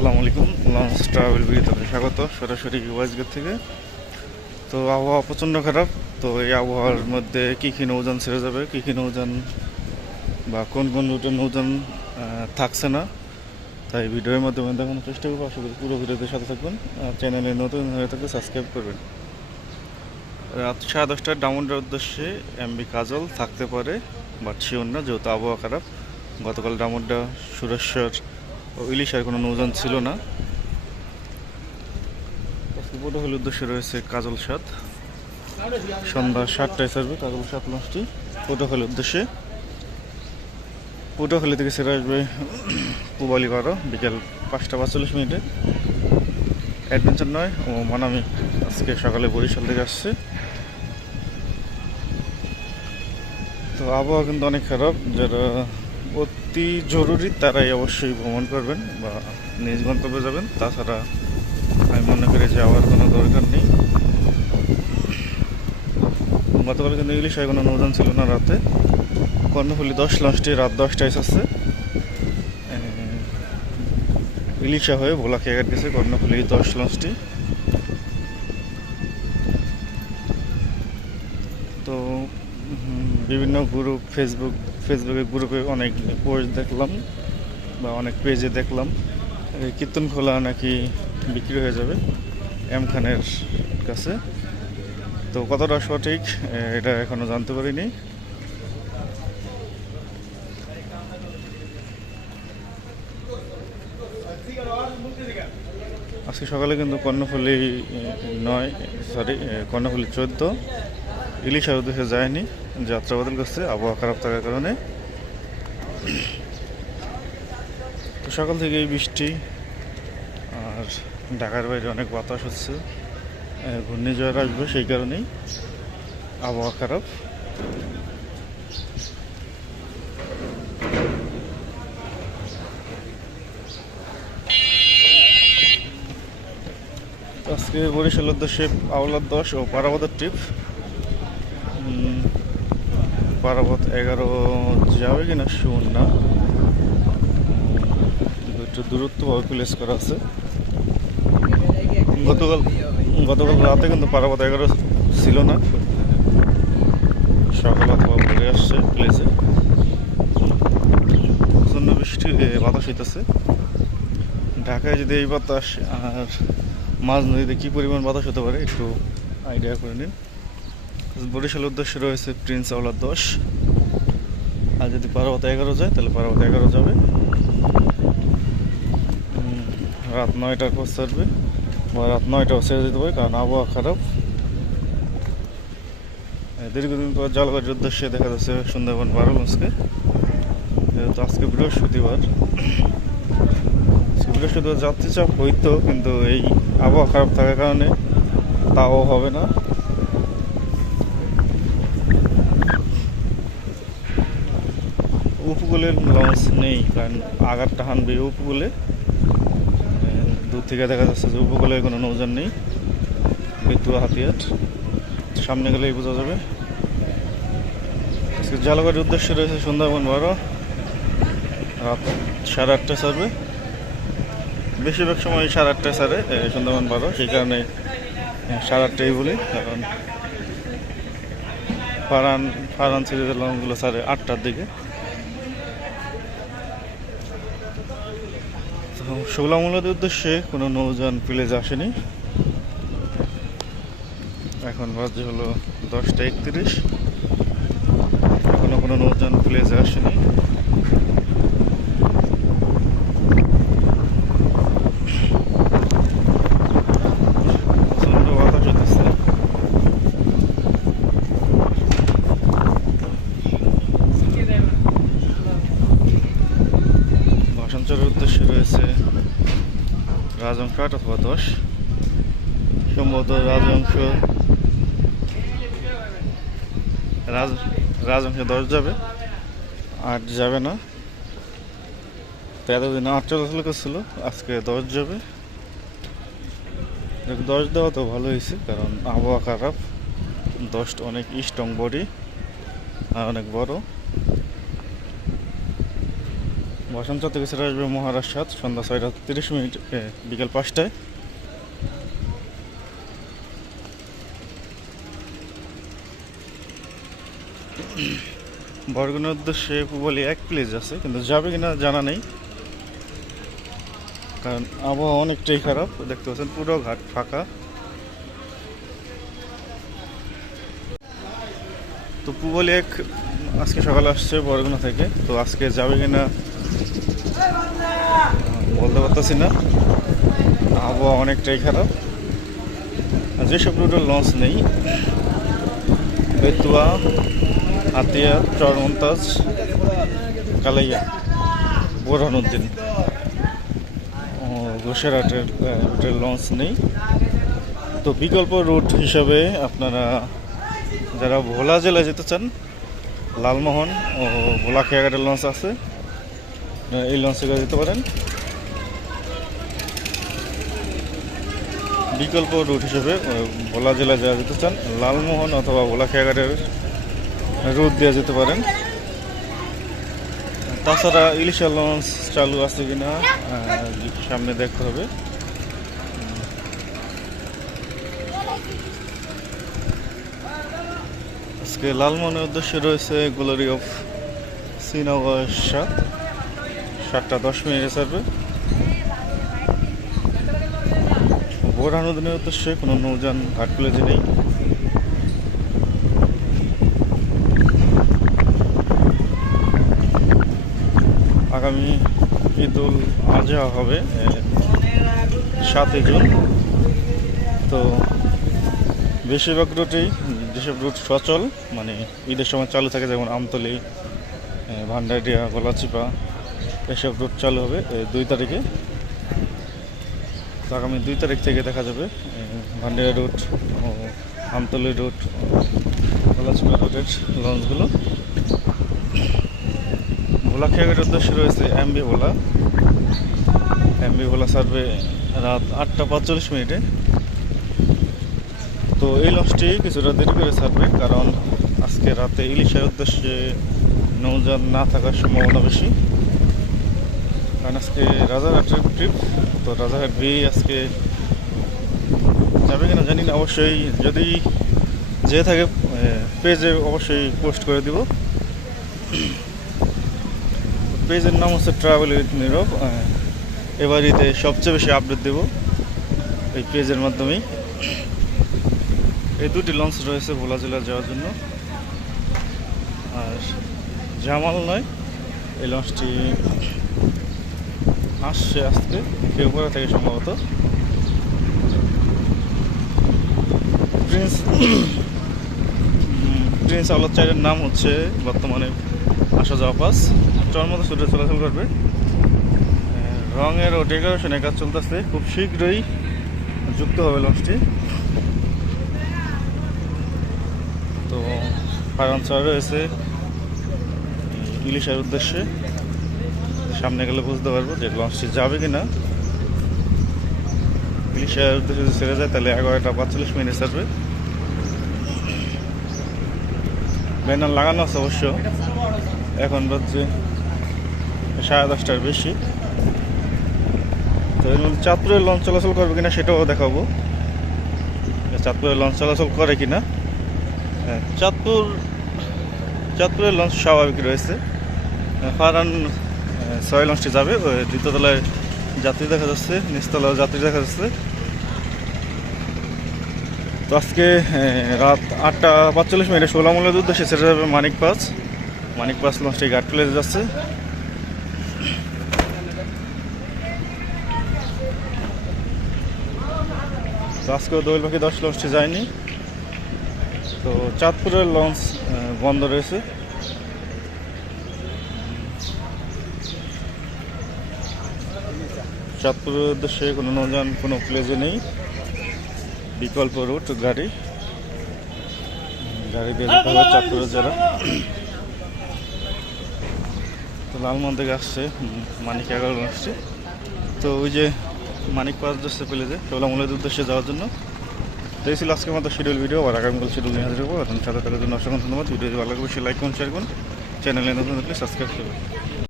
আসসালামু আলাইকুম। Launch travel ভিডিওতে স্বাগত, সরাসরি ওয়াইজগেট থেকে। তো আবহাওয়া প্রচণ্ড খারাপ। তো এই আবহাওয়ার মধ্যে কী কী নৌযান ছেড়ে যাবে, কী কী নৌযান বা কোন কোন রুটের নৌযান থাকছে না, তাই ভিডিওর মাধ্যমে দেখানোর চেষ্টা করবো। আশা করি পুরো ভিডিওতে সাথে থাকবেন। চ্যানেলে নতুন হয়ে থাকলে সাবস্ক্রাইব করবেন। রাত 10:30টায় ডায়মন্ডের উদ্দেশ্যে এমবি কাজল থাকতে পারে, বাট শিওর না, যেহেতু আবহাওয়া খারাপ। গতকাল ডায়মন্ডা, সুরেশ্বর ও ইলিশার কোনো নৌযান ছিল না। পটুয়াখালীর উদ্দেশ্যে রয়েছে কাজল সাত, সন্ধ্যা 7টায় ছাড়বে কাজল সাত লঞ্চটি পটুয়াখালীর উদ্দেশ্যে। পটুয়াখালী থেকে ছেড়ে আসবে পুবালি 12 বিকেল 5টা 45 অ্যাডভেঞ্চার নয় ও মানামি আজকে সকালে বরিশাল থেকে আসছে। তো আবহাওয়া কিন্তু অনেক খারাপ। যারা অতি জরুরি তারাই অবশ্যই ভ্রমণ করবেন বা নিজ গন্তব্যে যাবেন, তাছাড়া আমি মনে করি যাওয়ার কোনো দরকার নেই। গতকাল কিন্তু ইলিশায় কোনো নৌযান ছিল না রাতে। কর্ণফুলী 10 লঞ্চটি রাত 10টায় আসছে। ইলিশা হয়ে ভোলা খেয়ে গেছে কর্ণফুলী 10 লঞ্চটি। তো বিভিন্ন গ্রুপ, ফেসবুকের গ্রুপে অনেক পোস্ট দেখলাম বা অনেক পেজে দেখলাম কীর্তনখোলা নাকি বিক্রি হয়ে যাবে এম খানের কাছে। তো কতটা সঠিক এটা এখনও জানতে পারিনি। আজকে সকালে কিন্তু কর্ণফুলী 14 ইলিশার উদ্দেশ্যে যায়নি, যাত্রা বদল করছে আবহাওয়া খারাপ থাকার কারণে। তো সকাল থেকেই বৃষ্টি, আর ঢাকার বাইরে অনেক বাতাস হচ্ছে, ঘূর্ণিঝড় আসবে, সেই কারণেই আবহাওয়া খারাপ। আজকে বরিশালের উদ্দেশ্যে আওলাদ 10 ও পারাবতের ট্রিপ। পারাবত 11 যাবে কিনা শুন না, একটু দূরত্বভাবে প্লেস করা আছে। গতকাল রাতে কিন্তু পারাবত 11 ছিল না, সকাল অথবা পরে আসছে প্লেসে। প্রচণ্ড বৃষ্টি, বাতাস হইতেছে। ঢাকায় যদি এই বাতাস, আর মাঝ নদীতে কী পরিমাণ বাতাস হতে পারে একটু আইডিয়া করে নিন। বরিশালের উদ্দেশ্যে রয়েছে প্রিন্স আওলাদ 10। আর যদি পারাবত 11 যায় তাহলে পারাবত 11 যাবে। রাত 9টার পর ছাড়বে বা রাত 9টাও ছেড়ে যেতে পারে, কারণ আবহাওয়া খারাপ। দীর্ঘদিন পর জলবায়ুর উদ্দেশ্যে দেখা যাচ্ছে সুন্দরবন 12 লঞ্চকে। যেহেতু আজকে বৃহস্পতিবার যাত্রী চাপ হইতো, কিন্তু এই আবহাওয়া খারাপ থাকার কারণে তাও হবে না। উপকূলের লঞ্চ নেই, কারণ আঘাতটা হানবে উপকূলে। দূর থেকে দেখা যাচ্ছে যে উপকূলে কোনো নৌযান নেই। বেতুয়া হাতিয়ার সামনে গেলেই বোঝা যাবে। আজকে জলবায়ুর উদ্দেশ্যে রয়েছে সুন্দরবন 12, রাত 8:30 ছাড়বে। বেশিরভাগ সময় 8:30 ছাড়ে সুন্দরবন 12, সেই কারণে 8:30 বলি, কারণ ফারান সিরিজের লঞ্চগুলো ছাড়ে 8টার দিকে। শুক্লামূলাদের উদ্দেশ্যে কোনো নৌযান প্লেজে আসেনি। এখন বাজে হলো 10টা 31, এখনো কোনো নৌযান প্লেজে আসেনি। প্রচণ্ড বাতাস হতেছে। ভাষাঞ্চলের উদ্দেশ্যে রয়েছে রাজংশ 8 অথবা 10, সম্ভবত রাজংশ 10 যাবে, 8 যাবে না। তো এতদিন 8 চলাচল করছিল, আজকে 10 যাবে। 10 দেওয়া তো ভালো হয়েছে, কারণ আবহাওয়া খারাপ। 10টা অনেক স্ট্রং বডি আর অনেক বড়। ভাষণচর থেকে ছেড়ে আসবে মহারাষ্ট্র সন্ধ্যা 6:30 বিকেল 5টায়। বরগুনার উদ্দেশ্যে বলি এক প্লেস আছে, কিন্তু যাবে কিনা জানা নেই, কারণ আবহাওয়া অনেকটাই খারাপ। দেখতে পাচ্ছেন পুরো ঘাট ফাঁকা। তো পুবলি এক আজকে সকালে আসছে বরগুনা থেকে, তো আজকে যাবে কিনা বলতে পারতেছি না, আবহাওয়া অনেকটাই খারাপ। যেসব রুটের লঞ্চ নেই, বেতুয়া, হাতিয়া, চরমন্তাজ, কালাইয়া, বোরহানুদ্দিন, ঘোষেরহাটের রুটের লঞ্চ নেই। তো বিকল্প রুট হিসাবে আপনারা যারা ভোলা জেলায় যেতে চান, লালমোহন ও ভোলা খেয়াঘাটের লঞ্চ আছে, এই লঞ্চে করে যেতে পারেন। বিকল্প রুট হিসেবে ভোলা জেলায় যারা যেতে চান, লালমোহন অথবা ভোলা খেয়াঘাটের রুট দিয়ে যেতে পারেন। তাছাড়া ইলিশা লঞ্চ চালু আছে কিনা সামনে দেখতে হবে। আজকে লালমোহনের উদ্দেশ্যে রয়েছে গ্লোরি অফ শ্রীনগর 7:10 সার্ভে। বোরহানুদ্দিনের উদ্দেশ্যে কোনো নৌযান ঘাট প্লেজে নেই। আগামী ঈদুল আজহা হবে 7 জুন। তো বেশিরভাগ রুটেই যেসব রুট সচল, মানে ঈদের সময় চালু থাকে, যেমন আমতলী, ভান্ডারিয়া, গলাচিপা, এসব রুট চালু হবে 2 তারিখে। তো আগামী 2 তারিখ থেকে দেখা যাবে ভান্ডারিয়া রুট ও আমতলী রুট, গলাচিপা রুটের লঞ্চগুলো। ভোলা খেয়াঘাটের উদ্দেশ্যে রয়েছে এমবি ভোলা সার্ভে রাত 8:45। তো এই লঞ্চটি কিছুটা দেরি করে ছাড়বে, কারণ আজকে রাতে ইলিশার উদ্দেশ্যে নৌযান না থাকার সম্ভাবনা বেশি, কারণ আজকে রাজারহাটের ট্রিপ। তো রাজারহাট বিয়ে আজকে যাবে কিনা জানি না, অবশ্যই যদি যে থাকে পেজে অবশ্যই পোস্ট করে দিব। পেজের নাম হচ্ছে ট্রাভেল উইথ নীরব। এবারিতে সবচেয়ে বেশি আপডেট দেব এই পেজের মাধ্যমেই। এই 2টি লঞ্চ রয়েছে ভোলা জেলা যাওয়ার জন্য। আর জামাল নয়, এই লঞ্চটি আসছে আজকে কেউপাড়া থেকে সম্ভবত। প্রিন্স আওলাদ চাইলের নাম হচ্ছে বর্তমানে আসা যাওয়া পাস, চরমতো ছুটে চলাচল করবে। রঙের ও ডেকোরেশনের কাজ চলতেছে, খুব শীঘ্রই যুক্ত হবে লঞ্চটি। তো ফায়ার ছাড়া রয়েছে ইলিশার উদ্দেশ্যে, সামনে গেলে বুঝতে পারবো যে লঞ্চটি যাবে কিনা। ইলিশার উদ্দেশ্যে যদি ছেড়ে যায় তাহলে 11:45 ছাড়বে। ব্যানার লাগানো আছে অবশ্য, এখন বাজছে 10:30টার বেশি। তো এর মধ্যে চাঁদপুরের লঞ্চ চলাচল করবে কিনা সেটাও দেখাবো, চাঁদপুরের লঞ্চ চলাচল করে কিনা। চাঁদপুরের লঞ্চ স্বাভাবিক রয়েছে। ফারহান 6 লঞ্চটি যাবে, ওই 2য় তলায় যাত্রী দেখা যাচ্ছে, নিচতলায় যাত্রী দেখা যাচ্ছে। তো আজকে রাত 8:45 16 উদ্দেশ্যে ছেড়ে যাবে মানিক পাস লঞ্চটি ঘাট প্লেজে যাচ্ছে। তো আজকেও দোয়েল পাখি 10 লঞ্চটি যায়নি। তো চাঁদপুরের লঞ্চ বন্ধ রয়েছে। চাঁদপুরের উদ্দেশ্যে কোনো নৌযান কোনো প্লেজে নেই। বিকল্প রুট গাড়ি দিয়ে যেতে হবে চাঁদপুরের যারা। তো লালমোহন থেকে আসছে মানিক 11 লঞ্চটি। তো ওই যে মানিক পাস যাচ্ছে প্লেজে টোলামূলের উদ্দেশ্যে যাওয়ার জন্য। তো এই ছিল আজকের মতো শিডিউল ভিডিও। আর আগামীকাল শিডিউল নিয়ে হাজির হবো। এখন সাথে থাকার জন্য অসংখ্য ধন্যবাদ। ভিডিও ভালো লাগবে লাইক করুন, শেয়ার করুন, চ্যানেলে নতুন থাকলে সাবস্ক্রাইব করুন।